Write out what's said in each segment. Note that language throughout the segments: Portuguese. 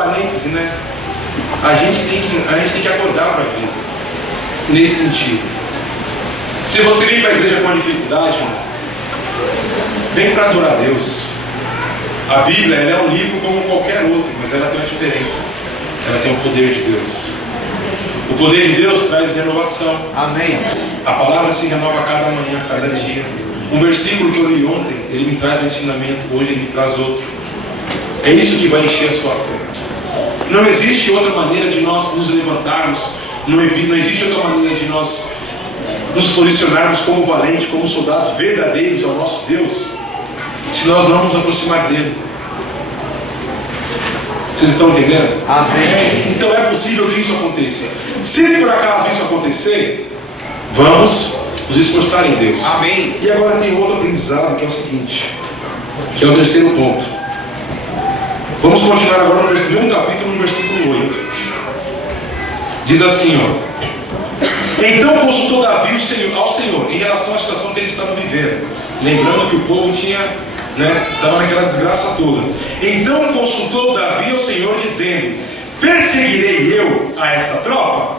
parêntese, né? A gente tem que acordar para a vida, nesse sentido. Se você vem para a igreja com dificuldade, vem para adorar a Deus. A Bíblia, ela é um livro como qualquer outro, mas ela tem uma diferença. Ela tem o poder de Deus. O poder de Deus traz renovação. Amém. A palavra se renova a cada manhã, a cada dia. Um versículo que eu li ontem, ele me traz um ensinamento, hoje ele me traz outro. É isso que vai encher a sua fé. Não existe outra maneira de nós nos levantarmos, não existe outra maneira de nós nos posicionarmos como valentes, como soldados verdadeiros ao nosso Deus, se nós não nos aproximar dele. Vocês estão entendendo? Amém. Então é possível que isso aconteça. Se por acaso isso acontecer, vamos nos esforçar em Deus. Amém. E agora tem outro aprendizado, que é o seguinte, que é o terceiro ponto. Vamos continuar agora no mesmo capítulo, no versículo 8. Diz assim, ó: Então consultou Davi ao Senhor em relação à situação que eles estavam vivendo, lembrando que o povo estava naquela desgraça toda. Então consultou Davi ao Senhor, dizendo: Perseguirei eu a esta tropa?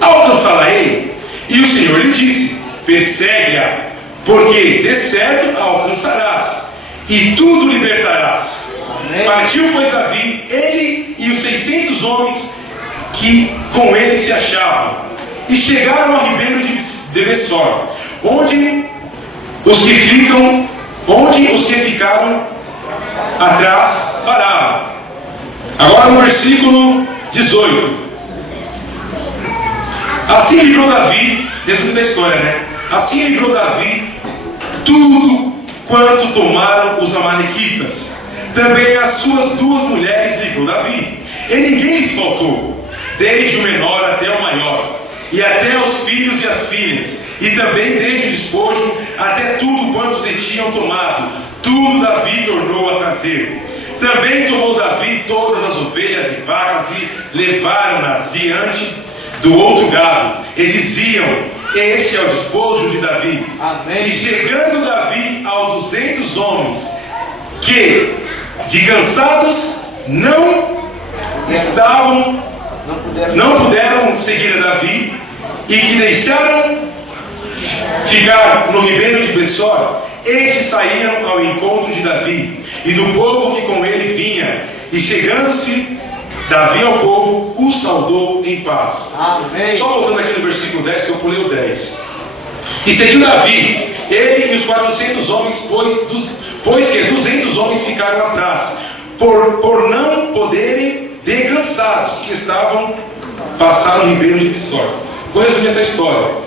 Alcançá-la-ei? E o Senhor lhe disse: Persegue-a, porque de certo a alcançarás, e tudo libertarás. Amém. Partiu, pois, Davi, ele e os 600 homens que com ele se achavam, e chegaram ao ribeiro de Bessor, onde os que ficaram atrás pararam. Agora no versículo 18. Assim livrou Davi, resumo da história, né? Assim livrou Davi tudo quanto tomaram os amalequitas. Também as suas 2 mulheres livrou Davi, e ninguém lhes faltou, desde o menor até o maior, e até os filhos e as filhas, e também desde o despojo até tudo quanto lhe tinham tomado, tudo Davi tornou a trazer. Também tomou Davi todas as ovelhas e vacas e levaram-nas diante do outro gado, e diziam: Este é o despojo de Davi. Amém. E chegando Davi aos 200 homens que, de cansados, não puderam seguir a Davi, e que deixaram ficar no ribeiro de Bessor, estes saíram ao encontro de Davi e do povo que com ele vinha, e chegando-se Davi ao povo, o saudou em paz. Amém. Só voltando aqui no versículo 10, que eu pulei o 10. E seguiu Davi, ele e os 400 homens, pois que 200 homens ficaram atrás, por não poderem, de cansados que estavam, passar o ribeiro de Bessor. Vou resumir essa história.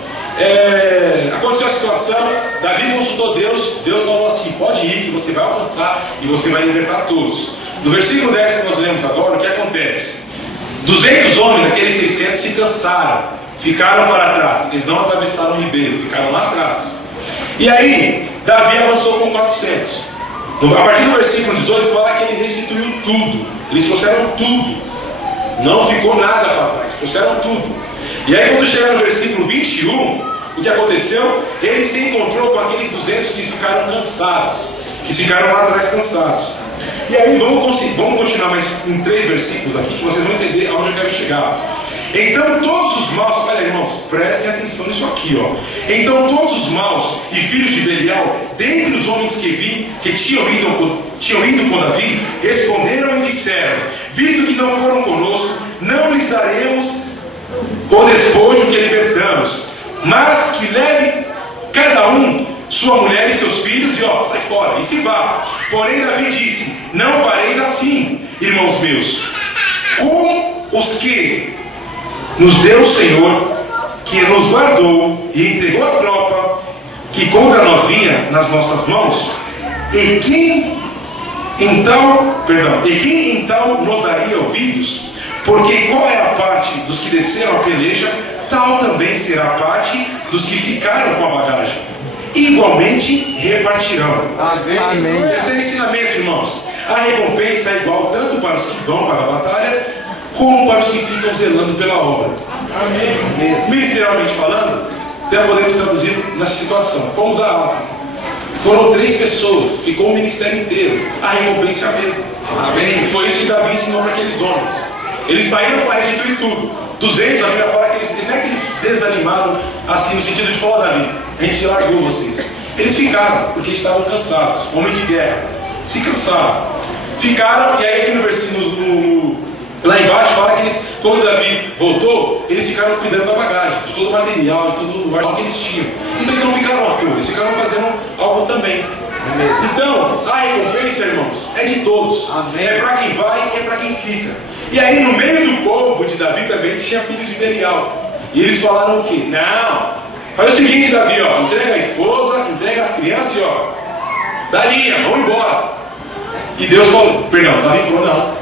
Aconteceu a situação, Davi consultou Deus, Deus falou assim: pode ir, que você vai alcançar e você vai libertar todos. No versículo 10 que nós lemos agora, o que acontece? 200 homens, aqueles 600, se cansaram, ficaram para trás, eles não atravessaram o ribeiro, ficaram lá atrás. E aí, Davi avançou com 400. A partir do versículo 18 fala que ele restituiu tudo, eles trouxeram tudo, não ficou nada para trás, trouxeram tudo. E aí, quando chegar no versículo 21, o que aconteceu? Ele se encontrou com aqueles 200 que ficaram cansados, que ficaram lá atrás cansados. E aí, vamos continuar mais em 3 versículos aqui, que vocês vão entender aonde eu quero chegar. Então todos os maus, olha irmãos, prestem atenção nisso aqui, ó. Então todos os maus e filhos de Belial, dentre os homens que tinham ido com Davi, responderam e disseram: visto que não foram conosco, não lhes daremos o despojo que libertamos, mas que leve cada um sua mulher e seus filhos, e sai fora, e se vá. Porém Davi disse: não fareis assim, irmãos meus, com os que nos deu o Senhor, que nos guardou e entregou a tropa que contra nós vinha nas nossas mãos, e quem então nos daria ouvidos? Porque qual é a parte dos que desceram a peleja, tal também será a parte dos que ficaram com a bagagem. Igualmente repartirão. Amém. Esse é o ensinamento, irmãos. A recompensa é igual tanto para os que vão para a batalha, como para os que ficam zelando pela obra. Amém. Ministerialmente falando, até podemos traduzir nessa situação. Fomos à África. Foram 3 pessoas, ficou o ministério inteiro. A recompensa é a mesma. Amém? Foi isso que Davi ensinou para aqueles homens. Eles saíram para restituir tudo. 200, a Bíblia fala que eles, não é que eles desanimaram assim, no sentido de falar, Davi, a gente largou vocês. Eles ficaram, porque estavam cansados, homem de guerra, se cansaram. Ficaram, e aí aqui no versículo, lá embaixo, fala que eles, quando Davi voltou, eles ficaram cuidando da bagagem, de todo o material, de todo o lugar que eles tinham. Então eles não ficaram à toa, eles ficaram fazendo algo também. Então, a recompensa, irmãos, é de todos. Amém. É para quem vai e é para quem fica. E aí, no meio do povo de Davi também tinha filhos de Belial. E eles falaram o quê? Não, faz o seguinte, Davi, ó, entrega a esposa, entrega as crianças e ó, dá linha, vamos embora. E Deus falou, perdão, Davi falou,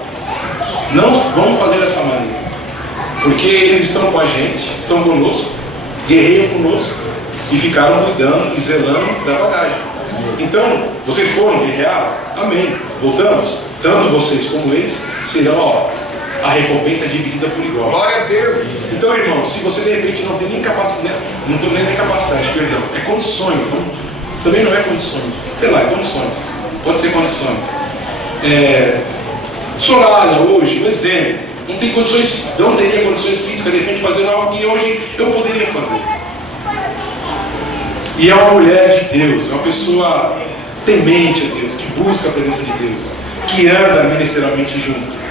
não vamos fazer dessa maneira. Porque eles estão com a gente, estão conosco, guerreiam conosco e ficaram cuidando e zelando da bagagem. Então, vocês foram guerrear? Amém. Voltamos? Tanto vocês como eles serão, ó, a recompensa é dividida por igual. Glória a Deus. Então, irmão, se você de repente não tem nem capacidade, não tem nem capacidade, perdão, é condições, não, também não é condições, sei lá, é condições, pode ser condições. Soraya, hoje, um exemplo, não tem condições, não teria condições físicas de repente fazer algo que hoje eu poderia fazer. E é uma mulher de Deus, é uma pessoa temente a Deus, que busca a presença de Deus, que anda ministerialmente junto.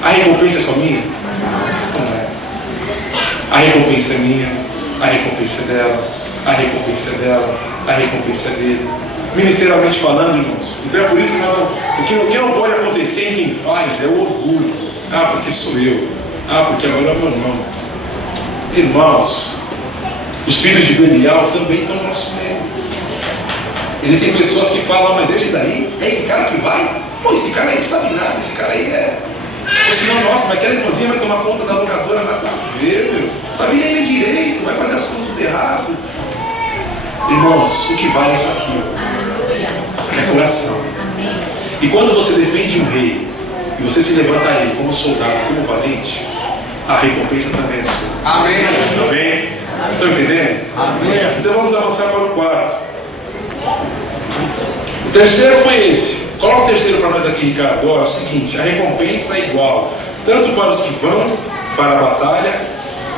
A recompensa é só minha? Não é. A recompensa é minha, a recompensa é dela, a recompensa é dela, a recompensa é dele. Ministerialmente falando, irmãos. Então é por isso que o que não pode acontecer em quem faz é o orgulho. Ah, porque sou eu. Ah, porque agora é meu nome. Irmãos, os filhos de Belial também estão no nosso meio. Existem pessoas que falam, mas esse daí, é esse cara que vai? Pô, esse cara aí não sabe nada, esse cara aí é... Ou senão, nossa, mas aquela irmãzinha vai tomar conta da locadora, nada a ver, meu. Sabe nem direito, vai fazer as coisas tudo errado. Irmãos, o que vale é isso aqui, ó. É coração. E quando você defende um rei, e você se levanta a ele como soldado, como valente, a recompensa também é sua. Amém. Amém? Estão entendendo? Amém. Então vamos avançar para o quarto. O terceiro foi esse. Coloca o terceiro para nós aqui, Ricardo. Ó, é o seguinte, a recompensa é igual, tanto para os que vão para a batalha,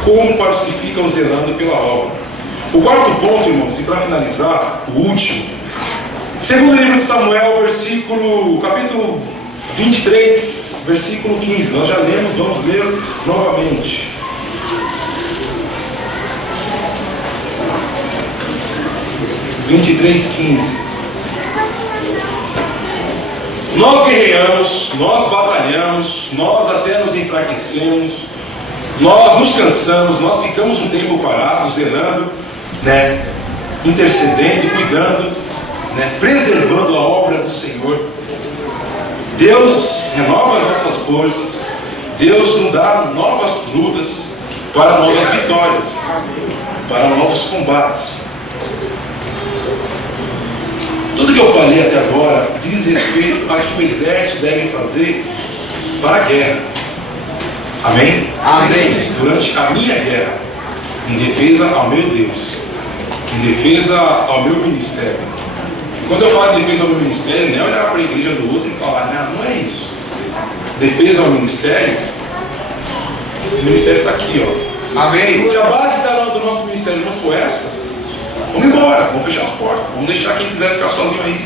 como para os que ficam zelando pela obra. O quarto ponto, irmãos, e para finalizar, o último, segundo livro de Samuel, capítulo 23, versículo 15. Nós já lemos, vamos ler novamente. (23:15) Nós guerreamos, nós batalhamos, nós até nos enfraquecemos, nós nos cansamos, nós ficamos um tempo parados, zelando, né, intercedendo, cuidando, né, preservando a obra do Senhor. Deus renova as nossas forças, Deus nos dá novas lutas para novas vitórias, para novos combates. Tudo que eu falei até agora diz respeito a que o exército deve fazer para a guerra. Amém? Amém. Durante a minha guerra, em defesa ao meu Deus, em defesa ao meu ministério. E quando eu falo de defesa ao meu ministério, não é olhar para a igreja do outro e falar, não é isso. Defesa ao ministério, o ministério está aqui, ó. Amém. Se a base do nosso ministério não for essa, vamos embora, vamos fechar as portas, vamos deixar quem quiser ficar sozinho aí,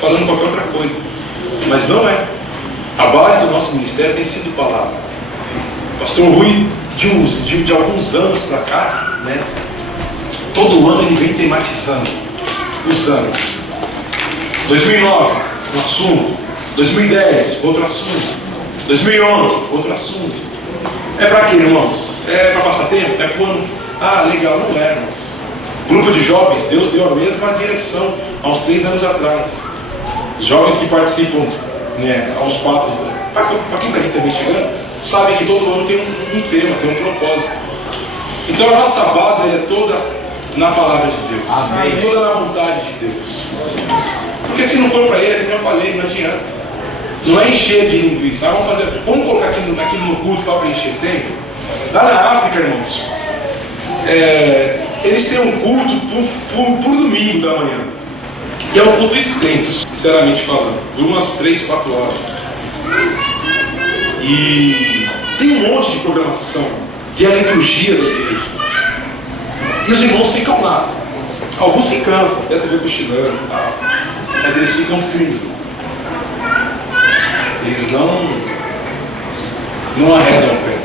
falando qualquer outra coisa. Mas não é. A base do nosso ministério tem sido palavra. Pastor Rui, de alguns anos para cá, né, todo ano ele vem tematizando os anos. 2009, um assunto. 2010, outro assunto. 2011, outro assunto. É para quê, irmãos? É para passar tempo? É quando? Ah, legal, não é, irmãos. Grupo de jovens, Deus deu a mesma direção há uns 3 anos atrás. Os jovens que participam, né, aos papos, para quem está aqui também chegando, sabe que todo ano tem um tema, tem um propósito. Então a nossa base é toda na palavra de Deus. Amém. Toda na vontade de Deus. Porque se não for para ele, como eu falei, não adianta. Não é encher de linguiça. Vamos colocar aqui no culto para encher tempo. Lá na África, irmãos, eles têm um culto por domingo da manhã. E é um culto extenso, sinceramente falando, por umas 3, 4 horas. E tem um monte de programação, que é a liturgia da igreja. E os irmãos ficam lá. Alguns se cansam, até se ver cochilando e tal. Mas eles ficam firmes. Eles não arredam o pé.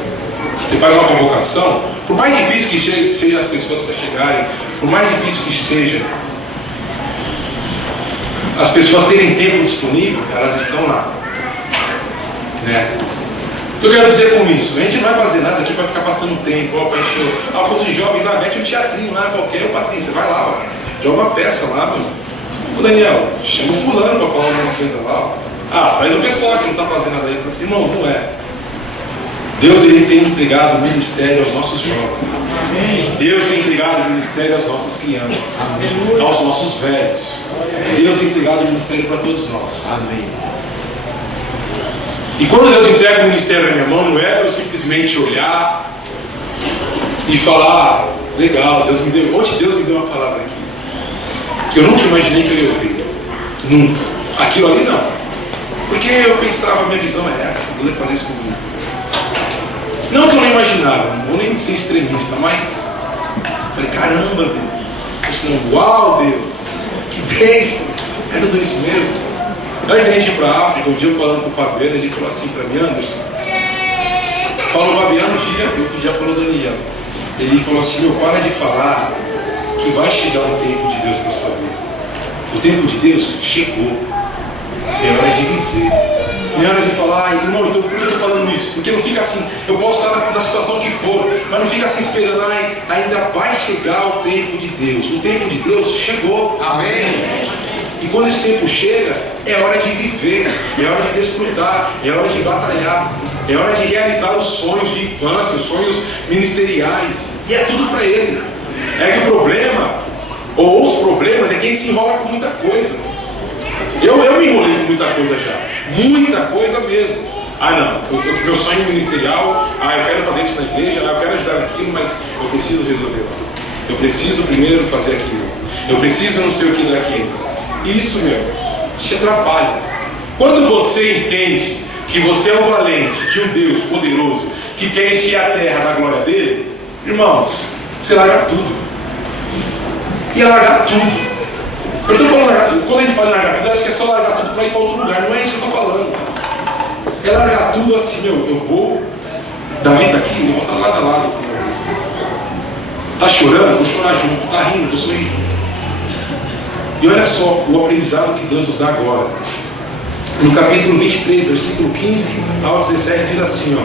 Você faz uma convocação, por mais difícil que seja as pessoas chegarem, por mais difícil que seja as pessoas terem tempo disponível, elas estão lá. Né? O que eu quero dizer com isso? A gente não vai fazer nada aqui para ficar passando tempo, para encher. Alguns de jovens, mete um teatrinho lá, qualquer, Patrícia, vai lá, ó, joga uma peça lá, mano. Ô Daniel, chama o fulano para falar alguma coisa lá. Faz o pessoal que não está fazendo nada aí. Irmão, não é. Deus ele tem entregado o ministério aos nossos jovens. Amém. Deus tem entregado o ministério às nossas crianças. Amém. Aos nossos velhos. Deus tem entregado o ministério para todos nós. Amém. E quando Deus entrega o ministério na minha mão, não é eu simplesmente olhar e falar, legal, Deus me deu. Ontem Deus me deu uma palavra aqui, que eu nunca imaginei que eu ia ouvir. Nunca. Aquilo ali não. Porque eu pensava, minha visão é essa, Deus vai fazer isso comigo. Não que eu não imaginava, não vou nem ser extremista, mas falei, caramba, Deus. Senão, uau, Deus, que bem, é tudo isso mesmo. Antes da gente ir para a África, um dia eu falando com o Fabiano, ele falou assim para mim, Anderson, falou o Fabiano um dia, eu outro dia falou Daniel. Ele falou assim, meu, para de falar que vai chegar o tempo de Deus para sua vida. O tempo de Deus chegou. É hora de viver. É hora de falar, irmão, então por que eu estou falando isso? Porque não fica assim, eu posso estar na situação que for, mas não fica assim esperando, ainda vai chegar o tempo de Deus. O tempo de Deus chegou. Amém. E quando esse tempo chega, é hora de viver, é hora de desfrutar, é hora de batalhar, é hora de realizar os sonhos de infância, os sonhos ministeriais. E é tudo para Ele. É que o problema, ou os problemas, é que a gente se enrola com muita coisa. Eu me enrolei com muita coisa já. Muita coisa mesmo. Meu sonho ministerial, eu quero fazer isso na igreja, eu quero ajudar naquilo, mas eu preciso resolver. Eu preciso primeiro fazer aquilo. Eu preciso não sei o que daquilo. Isso, meu, te atrapalha. Quando você entende que você é um valente de um Deus poderoso que quer encher a terra da glória dele, irmãos, você larga tudo. E largar tudo. Eu estou falando largar tudo. Quando a gente fala largar tudo, eu acho que é só largar tudo para ir para outro lugar. Não é isso que eu estou falando. É largar tudo assim, meu, eu vou. Davi está aqui, eu vou estar lado a lado. Está chorando? Vou chorar junto. Está rindo? Vou sorrir junto. E olha só o aprendizado que Deus nos dá agora. No capítulo 23, versículo 15 ao 17, diz assim, ó.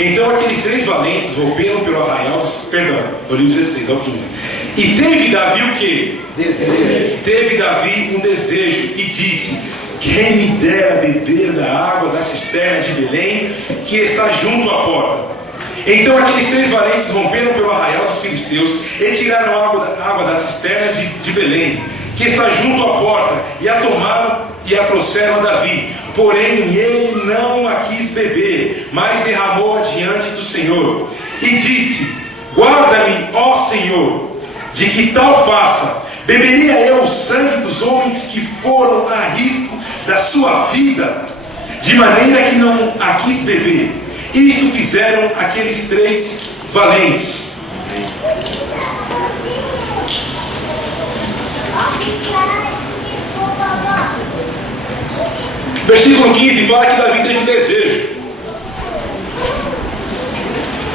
Então aqueles 3 valentes romperam pelo arraial, no livro 16 ao 15. E teve Davi o quê? Desejo. Teve Davi um desejo e disse, quem me dera beber da água da cisterna de Belém, que está junto à porta. Então aqueles 3 valentes romperam pelo arraial dos filisteus e tiraram a água da cisterna de Belém, que está junto à porta, e a tomaram e a trouxeram a Davi. Porém ele não a quis beber, mas derramou adiante do Senhor. E disse, guarda-me, ó Senhor, de que tal faça. Beberia eu o sangue dos homens que foram a risco da sua vida, de maneira que não a quis beber. Isto fizeram aqueles 3 valentes. Versículo 15 fala que Davi teve um desejo.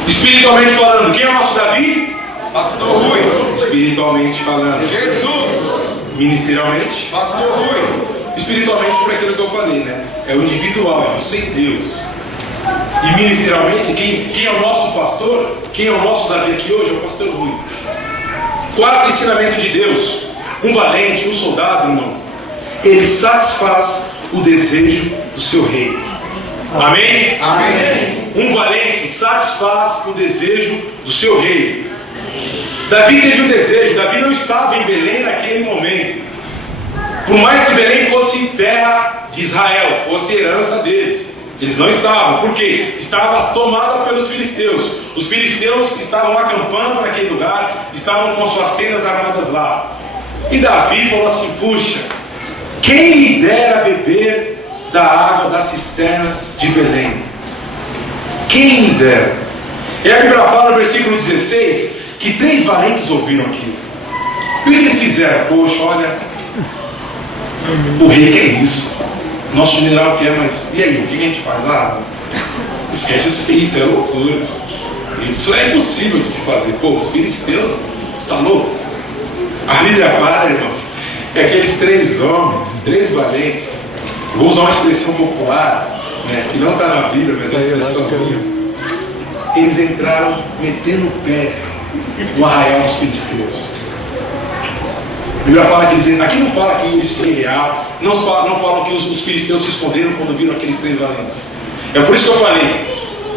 Espiritualmente falando, quem é o nosso Davi? Pastor Rui. Espiritualmente falando, Jesus. Ministerialmente, Pastor Rui. Espiritualmente, por aquilo que eu falei, né? É o individual, é você e Deus. E ministerialmente, quem é o nosso pastor? Quem é o nosso Davi aqui hoje? É o Pastor Rui. Quarto ensinamento de Deus. Um valente, um soldado, irmão, ele satisfaz o desejo do seu rei. Amém? Amém. Um valente satisfaz o desejo do seu rei. Davi teve um desejo. Davi não estava em Belém naquele momento. Por mais que Belém fosse terra de Israel, fosse herança deles, eles não estavam. Por quê? Estava tomada pelos filisteus. Os filisteus estavam acampando naquele lugar, estavam com suas tendas armadas lá. E Davi falou assim, puxa, quem me dera beber da água água das cisternas de Belém. Quem dera. E a Bíblia fala no versículo 16 que 3 valentes ouviram aquilo. E o que eles fizeram? Poxa, olha, o rei quer isso, nosso general quer, mas e aí, o que a gente faz? Esquece isso é loucura. Isso é impossível de se fazer. Pô, os filisteus, está louco? A Bíblia fala, irmão, é aqueles 3 homens, 3 valentes. Vou usar uma expressão popular, né, que não está na Bíblia, mas é uma expressão minha. Eles entraram metendo o pé no arraial dos filisteus. A Bíblia fala que eles, aqui não fala que isso é real, não falam que os filisteus se esconderam quando viram aqueles 3 valentes. É por isso que eu falei,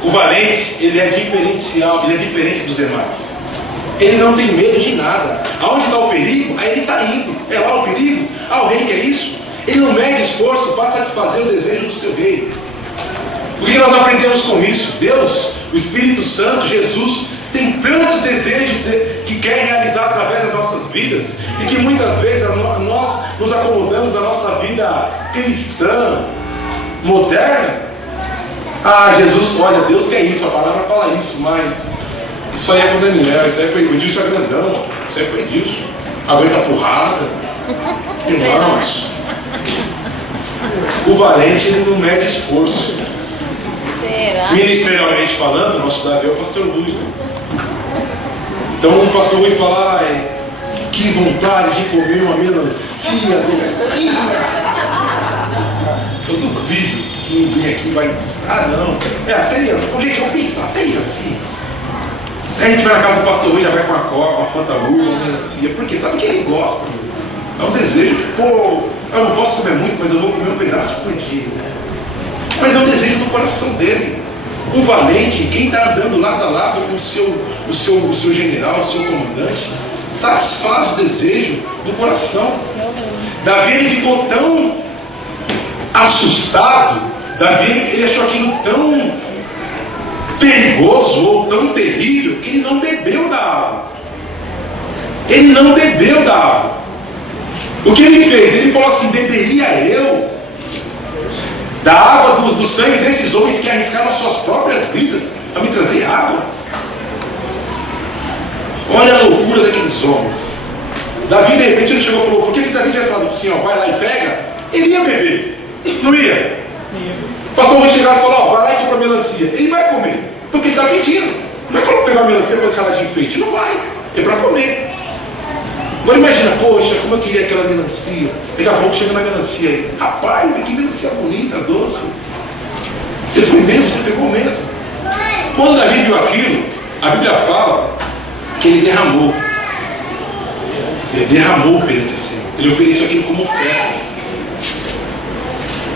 o valente, ele é diferencial, ele é diferente dos demais. Ele não tem medo de nada. Aonde está o perigo, aí ele está indo. É lá o perigo, o rei quer isso. Ele não mede esforço para satisfazer o desejo do seu rei. O que nós aprendemos com isso? Deus, o Espírito Santo, Jesus, tem tantos desejos que quer realizar através das nossas vidas, e que muitas vezes nós nos acomodamos na nossa vida cristã, moderna. Jesus, olha, Deus quer isso, a palavra fala isso, mas isso aí é com Daniel, isso aí foi o Edilson, é grandão, isso aí foi Edilson, aguenta porrada. Irmãos, o valente, ele não mede esforço. Ministerialmente falando, nosso Davi é o pastor Luiz, né? Então o pastor Luiz fala, que vontade de comer uma melancia docinha. Eu duvido que ninguém aqui vai dizer, não, seria assim, gente, eu pensar, seria assim. Aí a gente vai na casa do pastor Luiz, já vai com a coca, uma fanta uva, uma melancia, porque sabe o que ele gosta? É um desejo que, eu não posso comer muito, mas eu vou comer um pedaço por dia. Mas é um desejo do coração dele. Um valente, quem está andando lado a lado com o seu general, o seu comandante, satisfaz o desejo do coração. Davi, ele ficou tão assustado, Davi, ele achou aquilo tão perigoso ou tão terrível que ele não bebeu da água. Ele não bebeu da água. O que ele fez? Ele falou assim: beberia eu da água do sangue desses homens que arriscaram suas próprias vidas a me trazer água? Olha a loucura daqueles homens. Davi, de repente, ele chegou e falou: porque se Davi tivesse falado assim, vai lá e pega, ele ia beber, não ia? O pastor vai chegar e falar: vai lá e compra melancia. Ele vai comer, porque ele está pedindo. Não é para pegar a melancia para deixar ela de enfeite, não vai, é para comer. Agora imagina, poxa, como eu queria aquela melancia. Daqui a pouco chega na melancia aí. Rapaz, que melancia bonita, doce. Você foi mesmo, você pegou mesmo. Quando Davi viu aquilo, a Bíblia fala que ele derramou. Ele derramou perante o Senhor. Ele ofereceu aquilo como oferta.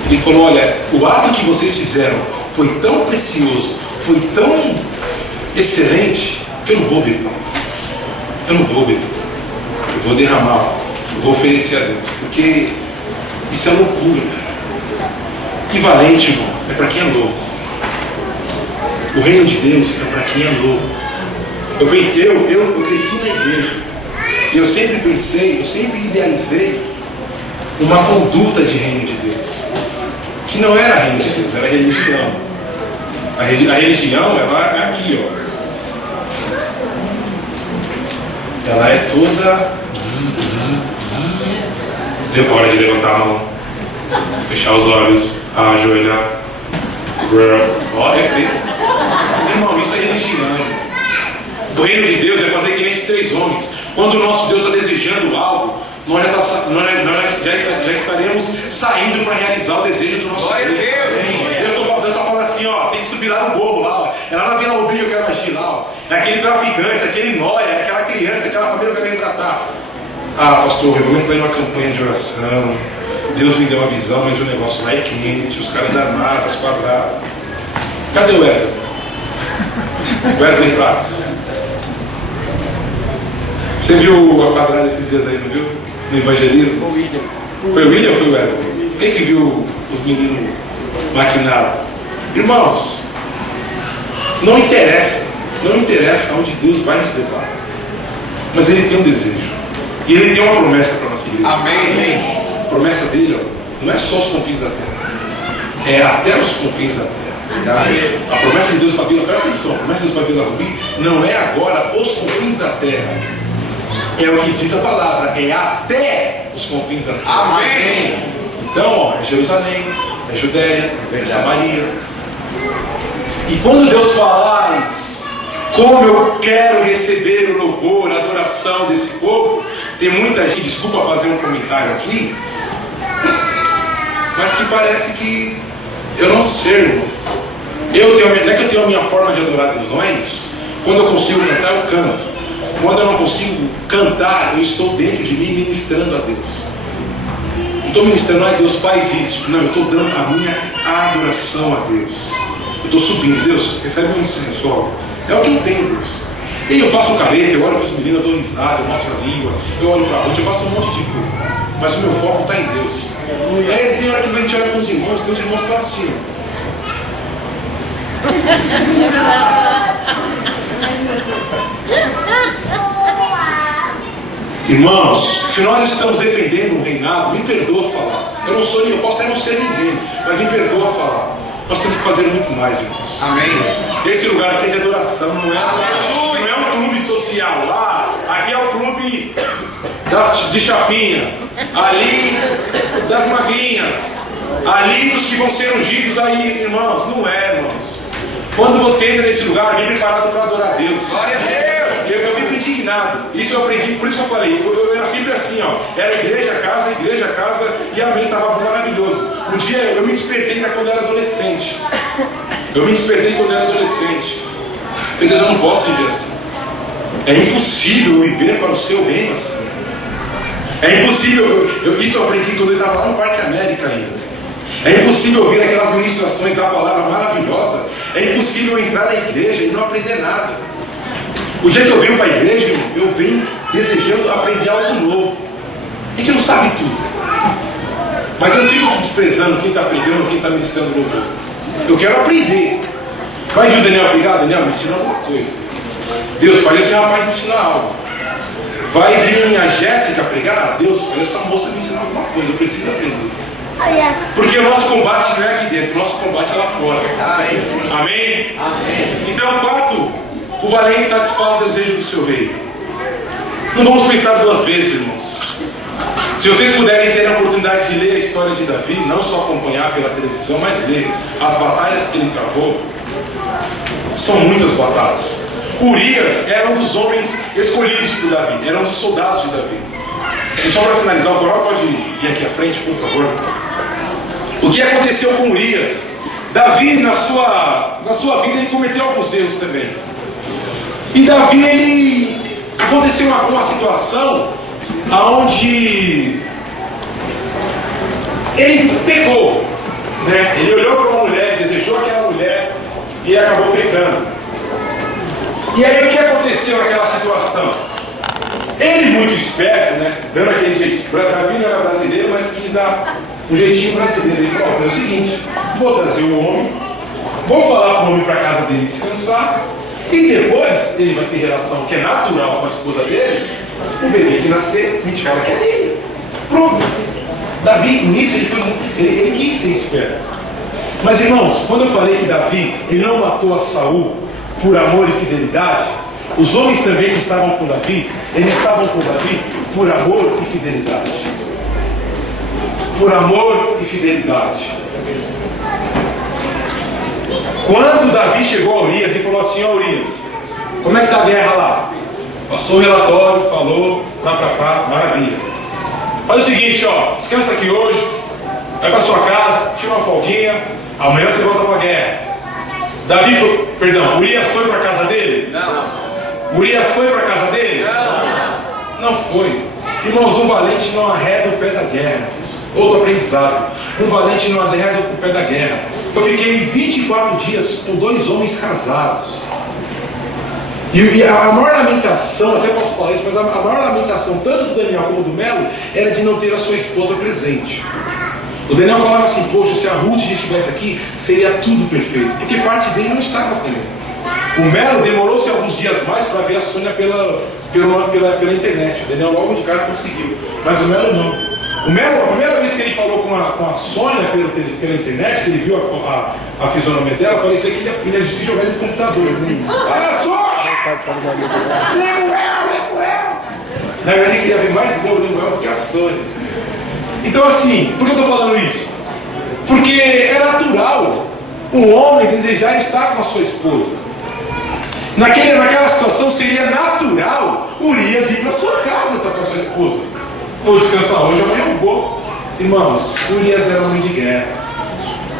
Ele falou: olha, o ato que vocês fizeram foi tão precioso, foi tão excelente, que eu não vou beber. Eu não vou beber. Eu vou derramar, eu vou oferecer a Deus, porque isso é loucura. Que valente, irmão, é para quem é louco. O reino de Deus é para quem é louco. Eu cresci na igreja, e eu sempre pensei, eu sempre idealizei uma conduta de reino de Deus, que não era reino de Deus, era religião. A religião, ela é aqui, ó. Ela é toda. Deu hora de levantar a mão, fechar os olhos, ajoelhar. Olha, é feito. Irmão, isso é religião. O reino de Deus é fazer que nem esses 3 homens. Quando o nosso Deus está desejando algo, nós já estaremos saindo para realizar o desejo do nosso Deus. Deus está falando assim: tem que subir lá no morro lá, é lá na Vila Rubinho que eu quero agir lá, é aquele traficante, aquele nóia, é aquela criança, aquela família que eu quero resgatar. Pastor, eu vou entrar em uma campanha de oração, Deus me deu uma visão, mas o negócio lá é quente, os caras danados, quadrados. Cadê o Wesley? Wesley Prates. Você viu a quadrada esses dias aí, não viu? No evangelismo? Foi o William ou foi o Wesley? Quem que viu os meninos maquinados? Irmãos, não interessa onde Deus vai nos levar, mas Ele tem um desejo, e Ele tem uma promessa para a nossa igreja. Amém. A promessa dele, não é só os confins da terra. é até os confins da terra. A promessa de Deus para Vila, presta atenção, a promessa de Deus para Vila Rubi não é agora os confins da terra. É o que diz a palavra, é até os confins da terra. Amém. Então, ó, é Jerusalém, é Judéia, é Samaria. E quando Deus falar, como eu quero receber o louvor, a adoração desse povo, tem muita gente, desculpa fazer um comentário aqui, mas que parece que eu não sirvo. Não é que eu tenho a minha forma de adorar Deus, não é isso. Quando eu consigo cantar, eu canto. Quando eu não consigo cantar, eu estou dentro de mim ministrando a Deus. Não estou ministrando, ai Deus faz isso. Não, eu estou dando a minha adoração a Deus. Eu estou subindo, Deus, recebe um incenso, ó. É o que eu tenho, Deus. E eu faço um cabelo, eu olho para os meninos, eu dou risada, eu mostro a língua, eu olho para a frente, eu faço um monte de coisa. Mas o meu foco está em Deus. Aí tem hora que a gente olha com os irmãos, tem os irmãos para cima. Irmãos, se nós estamos defendendo um reinado, me perdoa falar. Eu não sou, eu posso até não ser ninguém, mas me perdoa falar. Nós temos que fazer muito mais, irmãos. Amém. Esse lugar aqui é de adoração, não é um clube social. Lá, aqui é o clube de chapinha, ali das magrinhas, ali dos que vão ser ungidos aí, irmãos. Não é, irmãos. Quando você entra nesse lugar, vem preparado para adorar a Deus. Glória a Deus. Eu fico indignado. Isso eu aprendi, por isso que eu falei. Eu era sempre assim, ó. Era igreja, casa, e amém, estava maravilhoso. Um dia eu me despertei ainda quando eu era adolescente. Meu Deus, eu não posso viver assim. É impossível viver para o seu reino assim. É impossível. Isso eu aprendi quando eu estava lá no Parque América ainda. É impossível ouvir aquelas ministrações da palavra maravilhosa. É impossível entrar na igreja e não aprender nada. O dia que eu venho para a igreja, eu venho desejando aprender algo novo. A gente não sabe tudo. Mas eu não fico desprezando quem está aprendendo, quem está ministrando louvor. Eu quero aprender. Vai vir o Daniel pregar? Daniel, me ensina alguma coisa. Deus, faz esse rapaz me ensinar algo. Vai vir a Jéssica pregar? Deus, faz essa moça me ensinar alguma coisa. Eu preciso aprender. Porque o nosso combate não é aqui dentro, o nosso combate é lá fora. Amém? Amém? Então, quarto, o valente satisfaz o desejo do seu rei. Não vamos pensar duas vezes, irmãos. Se vocês puderem ter a oportunidade de ler a história de Davi, não só acompanhar pela televisão, mas ler as batalhas que ele travou, são muitas batalhas. Urias era um dos homens escolhidos por Davi, era um dos soldados de Davi. E só para finalizar, o Coral pode vir aqui à frente, por favor. O que aconteceu com Urias? Davi, na sua vida, ele cometeu alguns erros também. E Davi, ele aconteceu uma situação onde ele pecou, né? Ele olhou para uma mulher, desejou aquela mulher e acabou pecando. E aí o que aconteceu naquela situação? Ele, muito esperto, né? Dando aquele jeito, Davi não era brasileiro, mas quis dar um jeitinho brasileiro. Ele falou: é o seguinte, vou trazer o homem, vou falar para o homem para a casa dele descansar, e depois ele vai ter relação que é natural com a esposa dele. O bebê que nascer, a gente fala que é dele. Pronto. Davi, nisso, ele quis ser esperto. Mas, irmãos, quando eu falei que Davi ele não matou a Saul por amor e fidelidade, os homens também que estavam com Davi, eles estavam com Davi por amor e fidelidade. Por amor e fidelidade. Quando Davi chegou a Urias e falou assim: ó Urias, como é que está a guerra lá? Passou o relatório, falou, vai passar, maravilha. Faz o seguinte, ó, descansa aqui hoje, vai para sua casa, tira uma folguinha, amanhã você volta para a guerra. Urias foi para a casa dele? Não. Urias foi para a casa dele? Não. Não foi. Irmãos, um valente não arreda o pé da guerra. Outro aprendizado. Um valente não arreda o pé da guerra. Eu fiquei 24 dias com 2 homens casados. E a maior lamentação, até posso falar isso, mas a maior lamentação, tanto do Daniel como do Melo, era de não ter a sua esposa presente. O Daniel falava assim: poxa, se a Ruth estivesse aqui, seria tudo perfeito. Porque parte dele não estava com ele. O Melo demorou-se alguns dias mais para ver a Sônia pela internet. O Daniel logo de cara conseguiu. Mas o Melo não. A primeira vez que ele falou com a Sônia pela internet, que ele viu a fisionomia dela, parecia que ele ia se jogar no computador. Olha só! Lemuel! Na verdade, ele queria ver mais gol do Lemuel do que a Sônia. Então, assim, por que eu estou falando isso? Porque é natural o homem desejar estar com a sua esposa. Naquela situação seria natural Urias ir para sua casa estar com a sua esposa. Vou descansar hoje, amanhã eu vou. Irmãos, Urias era homem de guerra.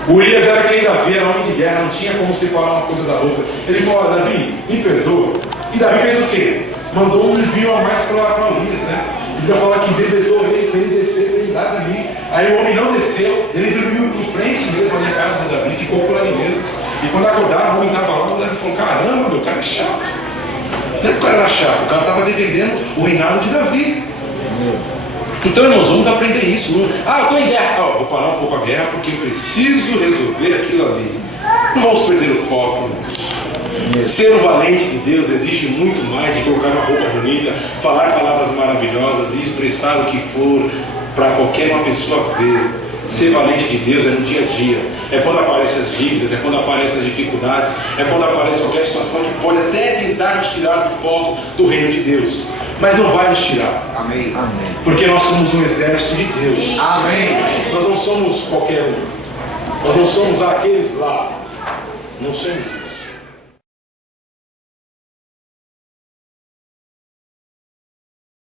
Urias era aquele Davi, era homem de guerra, não tinha como separar uma coisa da outra. Ele falou: Davi, me perdoa. E Davi fez o quê? Mandou um envio a mais para Urias, né? Ele vai falar que desetou ele, para ele descer, para ele dar ali. Aí o homem não desceu, ele dormiu em frente mesmo ali na casa de Davi, ficou por ali mesmo. E quando acordaram, o homem estava lá, o Davi falou: caramba, meu cara é chato. Não é que o cara era chato, o cara estava defendendo o reinado de Davi. Então, irmãos, vamos aprender isso. Eu estou em guerra. Vou parar um pouco a guerra porque eu preciso resolver aquilo ali. Não vamos perder o foco, irmãos. Ser um valente de Deus exige muito mais de colocar uma roupa bonita, falar palavras maravilhosas e expressar o que for para qualquer uma pessoa ver. Ser valente de Deus é no dia a dia. É quando aparecem as dívidas, é quando aparecem as dificuldades, é quando aparece qualquer situação que pode até tentar nos tirar do foco do reino de Deus. Mas não vai nos tirar. Amém. Amém. Porque nós somos um exército de Deus. Amém. Nós não somos qualquer um. Nós não somos aqueles lá. Não somos isso.